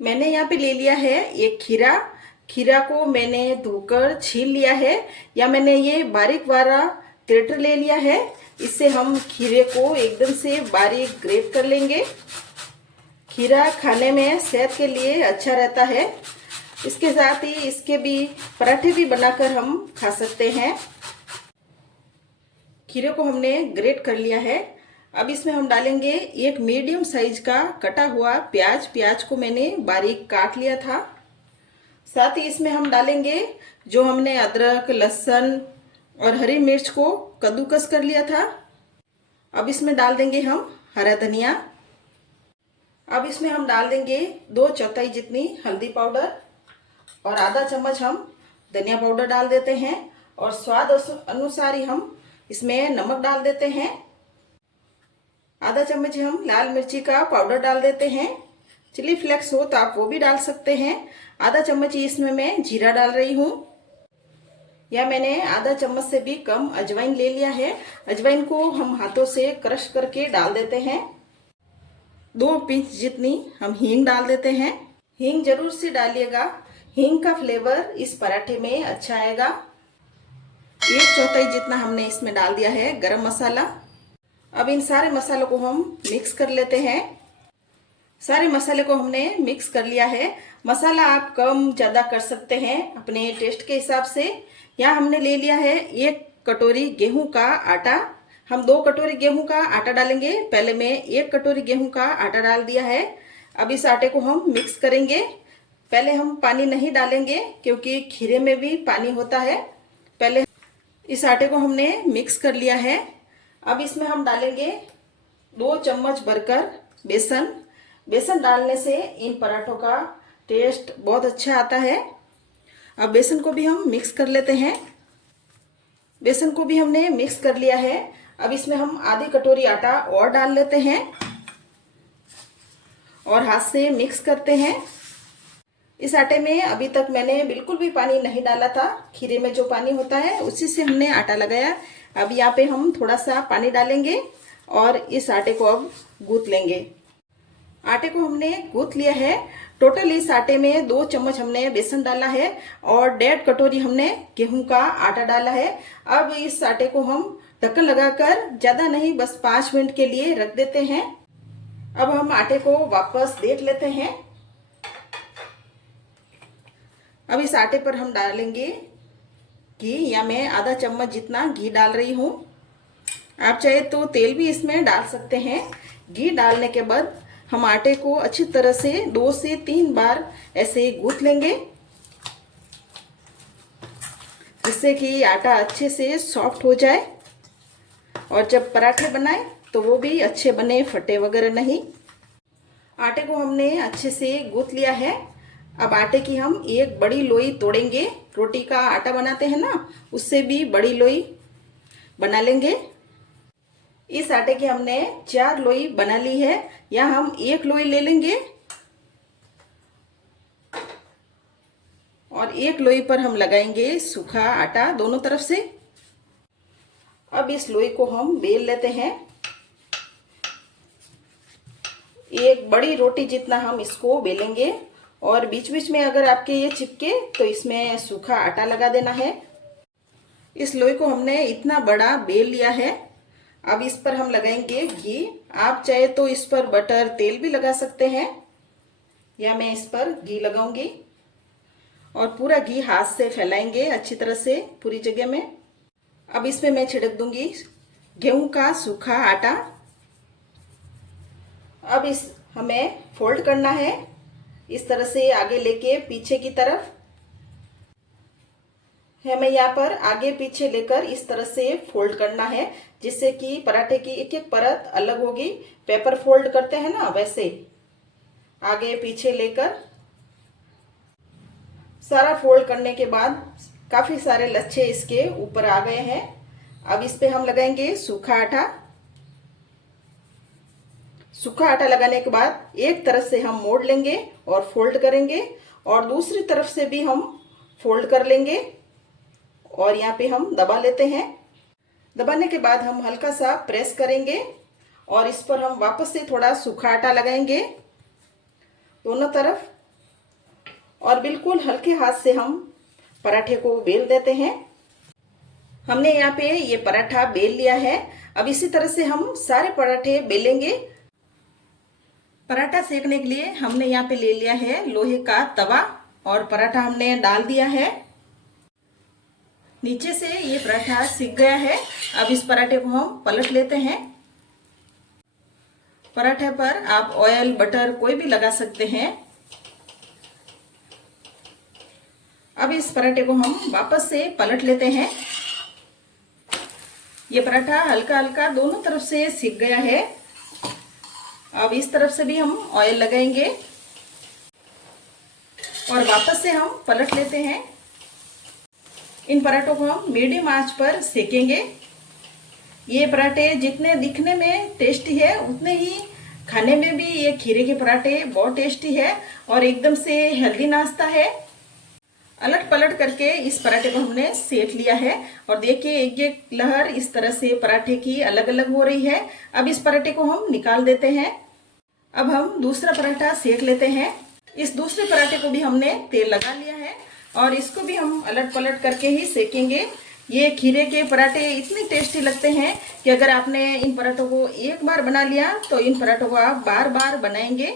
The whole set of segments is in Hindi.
मैंने यहाँ पे ले लिया है एक खीरा। खीरा को मैंने धोकर छील लिया है, या मैंने ये बारीक वाला ग्रेटर ले लिया है। इससे हम खीरे को एकदम से बारीक ग्रेट कर लेंगे। खीरा खाने में सेहत के लिए अच्छा रहता है। इसके साथ ही इसके भी पराठे भी बनाकर हम खा सकते हैं। खीरे को हमने ग्रेट कर लिया है। अब इसमें हम डालेंगे एक मीडियम साइज का कटा हुआ प्याज। प्याज को मैंने बारीक काट लिया था। साथ ही इसमें हम डालेंगे जो हमने अदरक, लहसुन और हरी मिर्च को कद्दूकस कर लिया था। अब इसमें डाल देंगे हम हरा धनिया। अब इसमें हम डाल देंगे 2/4 जितनी हल्दी पाउडर और आधा चम्मच हम धनिया पाउडर डाल देते हैं। और स्वाद अनुसार ही हम इसमें नमक डाल देते हैं। आधा चम्मच हम लाल मिर्ची का पाउडर डाल देते हैं। चिली फ्लेक्स हो तो आप वो भी डाल सकते हैं। आधा चम्मच ही इसमें मैं जीरा डाल रही हूँ। या मैंने आधा चम्मच से भी कम अजवाइन ले लिया है। अजवाइन को हम हाथों से क्रश करके डाल देते हैं। 2 पिंच जितनी हम हींग डाल देते हैं। हींग जरूर से डालिएगा, हींग का फ्लेवर इस पराठे में अच्छा आएगा। 1/4 जितना हमने इसमें डाल दिया है गरम मसाला। अब इन सारे मसालों को हम मिक्स कर लेते हैं। सारे मसाले को हमने मिक्स कर लिया है। मसाला आप कम ज़्यादा कर सकते हैं अपने टेस्ट के हिसाब से। यहाँ हमने ले लिया है 1 कटोरी गेहूं का आटा। हम 2 कटोरी गेहूं का आटा डालेंगे। पहले मैं 1 कटोरी गेहूं का आटा डाल दिया है। अब इस आटे को हम मिक्स करेंगे। पहले हम पानी नहीं डालेंगे क्योंकि खीरे में भी पानी होता है। पहले इस आटे को हमने मिक्स कर लिया है। अब इसमें हम डालेंगे 2 चम्मच भरकर बेसन। बेसन डालने से इन पराठों का टेस्ट बहुत अच्छा आता है। अब बेसन को भी हम मिक्स कर लेते हैं। बेसन को भी हमने मिक्स कर लिया है। अब इसमें हम आधी कटोरी आटा और डाल लेते हैं और हाथ से मिक्स करते हैं। इस आटे में अभी तक मैंने बिल्कुल भी पानी नहीं डाला था। खीरे में जो पानी होता है उसी से हमने आटा लगाया। अब यहाँ पे हम थोड़ा सा पानी डालेंगे और इस आटे को अब गूंथ लेंगे। आटे को हमने गूंथ लिया है। टोटल इस आटे में 2 चम्मच हमने बेसन डाला है और 1.5 कटोरी हमने गेहूं का आटा डाला है। अब इस आटे को हम ढक्कन लगाकर ज़्यादा नहीं, बस 5 मिनट के लिए रख देते हैं। अब हम आटे को वापस देख लेते हैं। अब इस आटे पर हम डालेंगे घी, या मैं आधा चम्मच जितना घी डाल रही हूँ। आप चाहे तो तेल भी इसमें डाल सकते हैं। घी डालने के बाद हम आटे को अच्छी तरह से 2 से 3 बार ऐसे गूंथ लेंगे, जिससे कि आटा अच्छे से सॉफ्ट हो जाए और जब पराठे बनाए तो वो भी अच्छे बने, फटे वगैरह नहीं। आटे को हमने अच्छे से गूंथ लिया है। अब आटे की हम एक बड़ी लोई तोड़ेंगे। रोटी का आटा बनाते हैं ना, उससे भी बड़ी लोई बना लेंगे। इस आटे की हमने 4 लोई बना ली है। या हम 1 लोई ले लेंगे और 1 लोई पर हम लगाएंगे सूखा आटा दोनों तरफ से। अब इस लोई को हम बेल लेते हैं। एक बड़ी रोटी जितना हम इसको बेलेंगे और बीच बीच में अगर आपके ये चिपके तो इसमें सूखा आटा लगा देना है। इस लोई को हमने इतना बड़ा बेल लिया है। अब इस पर हम लगाएंगे घी। आप चाहे तो इस पर बटर, तेल भी लगा सकते हैं, या मैं इस पर घी लगाऊंगी। और पूरा घी हाथ से फैलाएंगे अच्छी तरह से पूरी जगह में। अब इसमें मैं छिड़क दूंगी गेहूं का सूखा आटा। अब इस हमें फोल्ड करना है इस तरह से, आगे लेके पीछे की तरफ। हमें यहाँ पर आगे पीछे लेकर इस तरह से फोल्ड करना है, जिससे कि पराठे की एक एक परत अलग होगी। पेपर फोल्ड करते हैं ना, वैसे आगे पीछे लेकर सारा फोल्ड करने के बाद काफी सारे लच्छे इसके ऊपर आ गए हैं। अब इस पे हम लगाएंगे सूखा आटा। सूखा आटा लगाने के बाद एक तरफ से हम मोड़ लेंगे और फोल्ड करेंगे और दूसरी तरफ से भी हम फोल्ड कर लेंगे और यहाँ पे हम दबा लेते हैं। दबाने के बाद हम हल्का सा प्रेस करेंगे और इस पर हम वापस से थोड़ा सूखा आटा लगाएंगे दोनों तरफ। और बिल्कुल हल्के हाथ से हम पराठे को बेल देते हैं। हमने यहाँ पे ये पराठा बेल लिया है। अब इसी तरह से हम सारे पराठे बेलेंगे। पराठा सेकने के लिए हमने यहाँ पे ले लिया है लोहे का तवा और पराठा हमने डाल दिया है। नीचे से ये पराठा सिक गया है। अब इस पराठे को हम पलट लेते हैं। पराठे पर आप ऑयल बटर कोई भी लगा सकते हैं। अब इस पराठे को हम वापस से पलट लेते हैं। ये पराठा हल्का हल्का दोनों तरफ से सिक गया है। अब इस तरफ से भी हम ऑयल लगाएंगे और वापस से हम पलट लेते हैं। इन पराठों को हम मीडियम आंच पर सेकेंगे। ये पराठे जितने दिखने में टेस्टी है उतने ही खाने में भी ये खीरे के पराठे बहुत टेस्टी है और एकदम से हेल्दी नाश्ता है। अलट पलट करके इस पराठे को हमने सेक लिया है और देखिए एक एक लहर इस तरह से पराठे की अलग अलग हो रही है। अब इस पराठे को हम निकाल देते हैं। अब हम दूसरा पराठा सेक लेते हैं। इस दूसरे पराठे को भी हमने तेल लगा लिया है और इसको भी हम अलट पलट करके ही सेकेंगे। ये खीरे के पराठे इतने टेस्टी लगते हैं कि अगर आपने इन पराठों को एक बार बना लिया तो इन पराठों को आप बार बार बनाएंगे।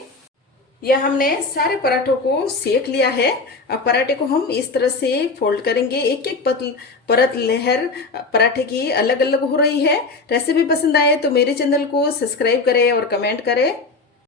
यह हमने सारे पराठों को सेक लिया है। अब पराठे को हम इस तरह से फोल्ड करेंगे। एक एक परत लहर पराठे की अलग अलग हो रही है। रेसिपी पसंद आए तो मेरे चैनल को सब्सक्राइब करें और कमेंट करें।